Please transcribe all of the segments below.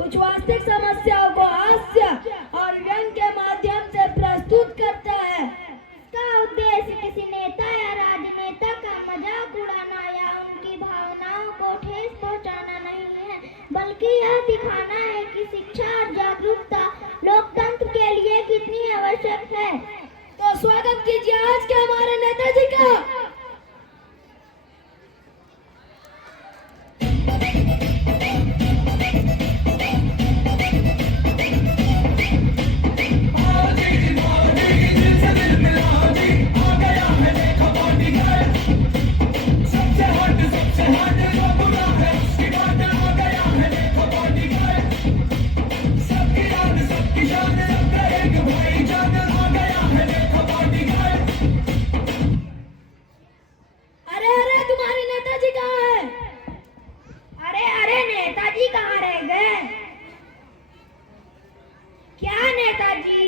कुछ वास्तविक समस्याओं को हास्य और व्यंग के माध्यम से प्रस्तुत करता है। इसका उद्देश्य किसी नेता या राजनेता का मजाक उड़ाना या उनकी भावनाओं को ठेस पहुंचाना नहीं है, बल्कि यह दिखाना है कि शिक्षा और जागरूकता लोकतंत्र के लिए कितनी आवश्यक है। तो स्वागत कीजिए आज के हमारे नेताजी का।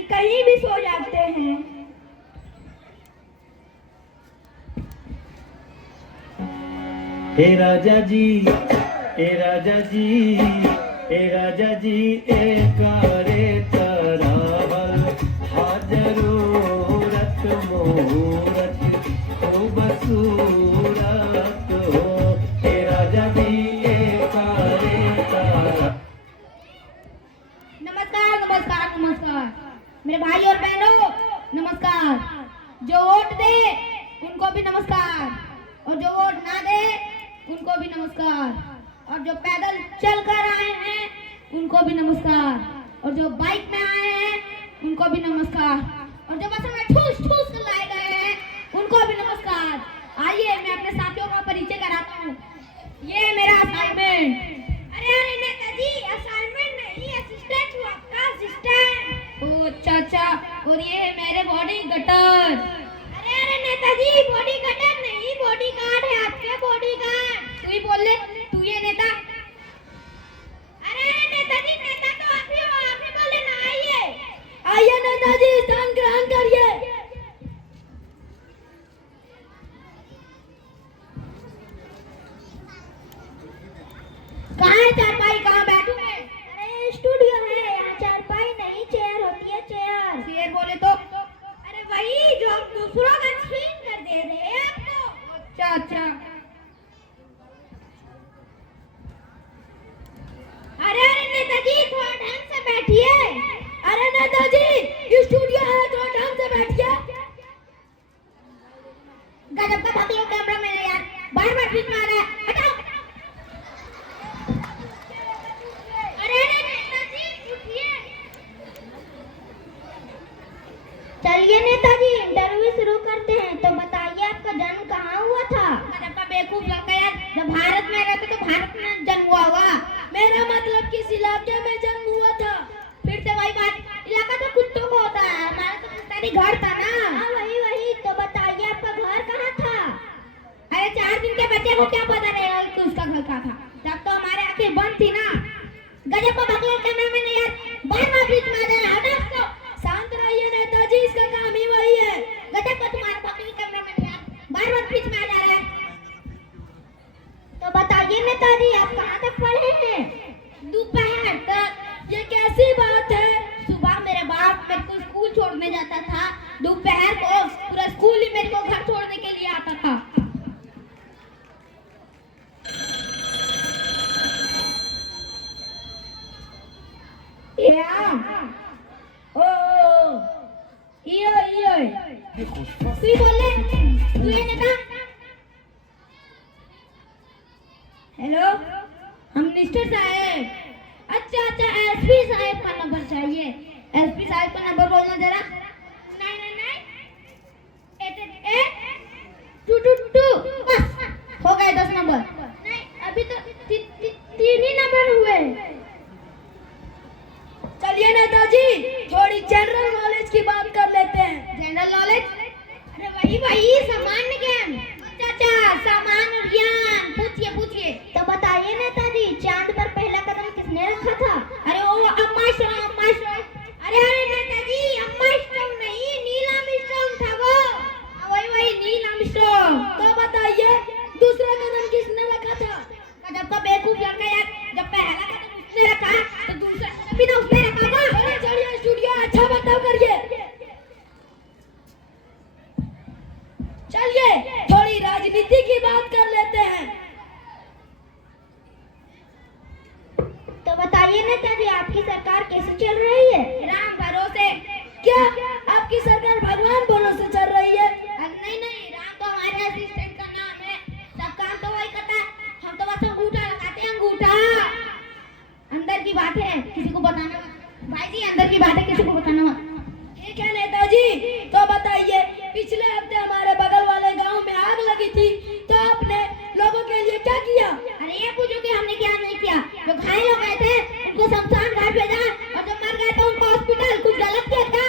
कहीं भी सो जाते हैं। हे राजा जी, हे राजा जी, हे राजा जी, एक करे तरावल हाजरूरत मुहूर्त खूब सूरत हो। हे राजा जी, एक करे तरावल। नमस्कार नमस्कार नमस्कार मेरे भाई और बहनों, नमस्कार। जो वोट दे उनको भी नमस्कार, और जो वोट ना दे उनको भी नमस्कार, और जो पैदल चल कर आए हैं उनको भी नमस्कार, और जो बाइक में आए हैं उनको भी नमस्कार, और जो बस में ठूस ठूस कर लाए गए हैं उनको भी नमस्कार। आइए मैं अपने साथियों का परिचय कराता हूँ। ये है मेरा असाइनमेंट। अरे नेताजी, असाइनमेंट नहीं, असिस्टेंट हूँ आपका, असिस्टेंट। ओ अच्छा, और ये है मेरे बॉडी गटर। अरे नेताजी, बॉडी गार्ड नहीं, बॉडी गार्ड है आपके, बॉडी गार्ड। तू ही बोल ले, तू ये नेता। अरे नेताजी, नेता तो आप ही हो, आप ही बोले ना। आइए नेताजी, स्थान ग्रहण करिए। कहाँ है चारपाई, कहाँ बैठूं मैं? अरे स्टूडियो है, यहाँ चारपाई नहीं, चेयर होती है, चेयर। चेयर बोले तो? अरे वही जो हम दूसरों का छीन कर दे रहे हैं आपको। अच्छा। अरे नेताजी, थोड़ा ढंग से बैठिए। अरे नेताजी, स्टूडियो है, थोड़ा ढंग से बैठिए। गजब का पकड़ो कैमरा मैंने यार, बार बार बीच में आ रहा है, हटाओ। अरे नेताजी उठिए। चलिए नेताजी, इंटरव्यू शुरू करते हैं। तो बताइए आपका जन्म कहाँ हुआ था? गजब का बेवकूफ लड़का यार, जब भारत में रहते तो भारत में जन्म हुआ होगा। मेरा मतलब किस इलाके में जन्म हुआ था। फिर से वही बात, इलाका तो कुत्तों को होता है, हमारा तो पुश्तैनी घर था ना। हाँ वही। तो बताइए आपका घर कहाँ था? अरे 4 दिन के बच्चे को क्या पता रहेगा कि उसका घर कहाँ था, जब तो हमारे आंखें बंद थी ना। गजब का बकलोल कैमरा मैंने यार, बार बार बीच में आ जा रहा है, हटाओ इसको। शांत रहिए नेताजी, इसका काम ही वही है। गजब का तुम्हारा बकलोल कैमरा मैंने यार, बार बार बीच में आ जा रहा है। तो बताइए नेताजी, आप कहाँ तक पढ़े हैं? दोपहर तक। ये कैसी बात है? सुबह मेरे बाप मेरे को स्कूल छोड़ने जाता था, दोपहर को पूरा स्कूल ही मेरे को घर छोड़ने के लिए आता था। तू ही बोल ले, तू ये नेता। हेलो, हम मिनिस्टर साहब। अच्छा, एसपी साहब का नंबर चाहिए। एसपी साहब का नंबर बोलना जरा। 999-888-222। बस हो गए 10 नंबर। नहीं, अभी तो 3 ही नंबर हुए। चलिए नेताजी, थोड़ी जनरल नॉलेज की बात कर लेते हैं। General knowledge? अरे वही सामान्य ज्ञान। अच्छा, सामान्य ज्ञान। पूछिए। तो बताइए नेताजी, चांद पर पहला कदम किसने रखा था? अरे वो अम्मा स्ट्रॉन्ग। अरे नेताजी, अम्मा स्ट्रॉन्ग नहीं, नील आर्मस्ट्रांग था वो। वही नील आर्मस्ट्रॉन्ग। तो बताइए, दूसरा कदम किसने रखा था? जब का बेवकूफ लड़का यार, जब पहला कदम उसने रखा तो आपकी सरकार कैसे चल रही है? राम भरोसे। क्या आपकी सरकार भगवान भरोसे चल रही है? नहीं नहीं, राम तो हमारे असिस्टेंट का नाम है, सब काम तो वही करता है, हम तो बस अंगूठा लगाते हैं, अंगूठा। अंदर की बात है, किसी को बताना मत भाई जी, अंदर की बात है, किसी को बताना मत। ठीक है नेताजी, तो बताइए, पिछले हफ्ते हमारे बगल वाले गांव में आग लगी थी, तो आपने लोगों के लिए क्या किया? अरे ये पूछो कि हमने क्या नहीं किया। जो घायल हो गए थे उनको शमशान घाट भेजा, और जो मर गए थे उनको हॉस्पिटल। कुछ गलत किया क्या?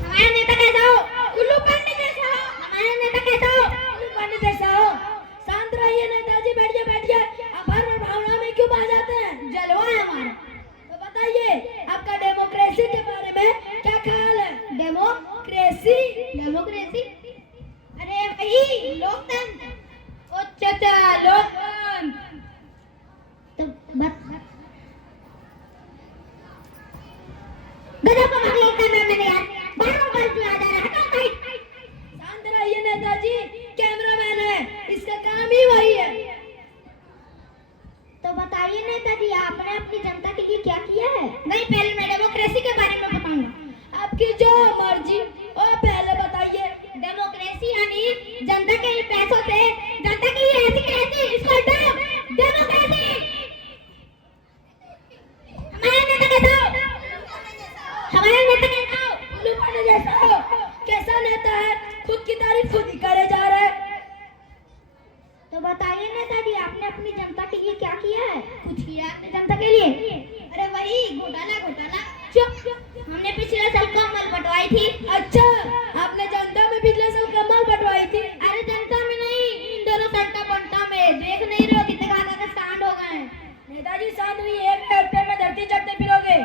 हमारा नेता कैसा हो? उल्लू पंडित जैसा हो। हमारा नेता कैसा हो? उल्लू पंडित जैसा हो। शांत रहिए नेताजी, बैठिए बैठिए, आप हर भावना में क्यों आ जाते हैं? जलवा है हमारा। तो बताइए, आपका डेमोक्रेसी के बारे में क्या ख्याल है? Democracy democracy? अरे वही लोकतंत्र। ओ चाचा, लोकतंत्र। तो गजब का भाग कैमरा मैंने यार, बार-बार क्यों आ जा रहा है? हटो भाई। शांत रहिए नेताजी, कैमरामैन है, इसका काम ही वही है। तो बताइए नेताजी, आपने अपनी जनता के लिए क्या किया है? नहीं, पहले मैं डेमोक्रेसी के बारे में बताऊंगा। आपकी जो मर्जी, और पहले बताइए। डेमोक्रेसी यानी जनता के पैसों से जनता के लिए ऐसी कैसी, इसको हटाओ। डेमोक्रेसी। हमारा नेता कैसा हो? हमारा नेता कैसा हो? उल्लू पंडित जैसा हो। कैसा नेता है, खुद की तारीफ खुद ही करे जा रहा है। तो बताइए नेताजी, आपने अपनी जनता के लिए क्या किया है? कुछ किया आपने जनता के लिए? अरे वही घोटाला घोटाला। चुप। हमने पिछले साल कमल बंटवाई थी। अच्छा, आपने जनता में पिछले साल कमल बंटवाई थी? अरे जनता में नहीं, इन दोनों सट्टा पंटा में। देख नहीं रहे हो कितने का स्टैंड हो गए हैं? नेताजी शांत रहिए, एक हफ्ते में धरती चटते फिरोगे।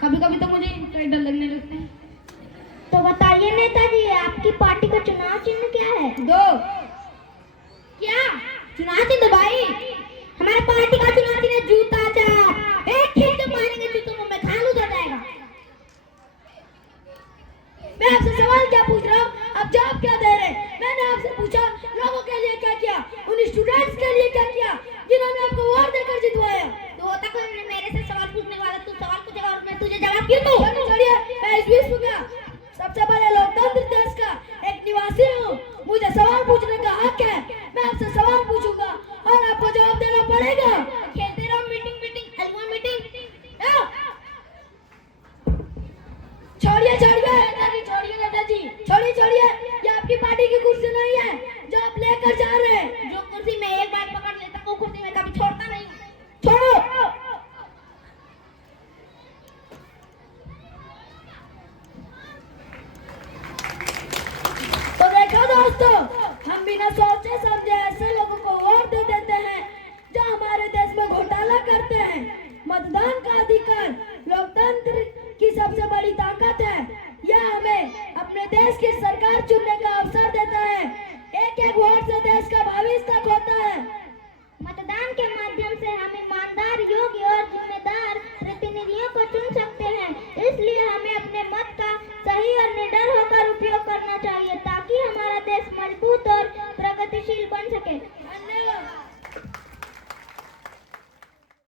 कभी कभी तो मुझे डर लगने लगता है। तो बताइए नेताजी, आपकी पार्टी का चुनाव चिन्ह क्या है? दो। क्या चुनाव चिन्ह भाई? हमारे पार्टी का चुनाव चिन्ह जूता चाप। एक ठीक से मारेंगे जूतों में खाल उतर जाएगा। मैं आपसे सवाल क्या पूछ रहा हूँ, आप जवाब क्या दे रहे हैं? मैंने आपसे पूछा लोगों के लिए क्या किया, उन स्टूडेंट्स के लिए क्या किया जिन्होंने आपको वोट देकर जितवाया। तो होता कोई मेरे से सवाल पूछने वाला, तू सवाल पूछेगा और मैं तुझे जवाब क्यों दूं? चलिए, मैं इस विश्व का सबसे बड़े लोकतंत्र देश का एक निवासी हूँ, मुझे सवाल पूछने का हक है। मैं आपसे सवाल पूछूंगा और आपको जवाब देना पड़ेगा। खेलते रहो मीटिंग मीटिंग हलवा मीटिंग। छोड़िए छोड़िए नेताजी, छोड़िए नेताजी, छोड़िए छोड़िए, ये आपकी पार्टी की कुर्सी नहीं है जो आप लेकर जा रहे हैं। जो कुर्सी में एक बार पकड़ लेता हूँ, कुर्सी में कभी छोड़ता नहीं। छोड़ो। तो देखो दोस्तों, हम बिना सोचे समझे ऐसे लोगों को वोट दे देते हैं जो हमारे देश में घोटाला करते हैं। मतदान का अधिकार लोकतंत्र की सबसे बड़ी ताकत है।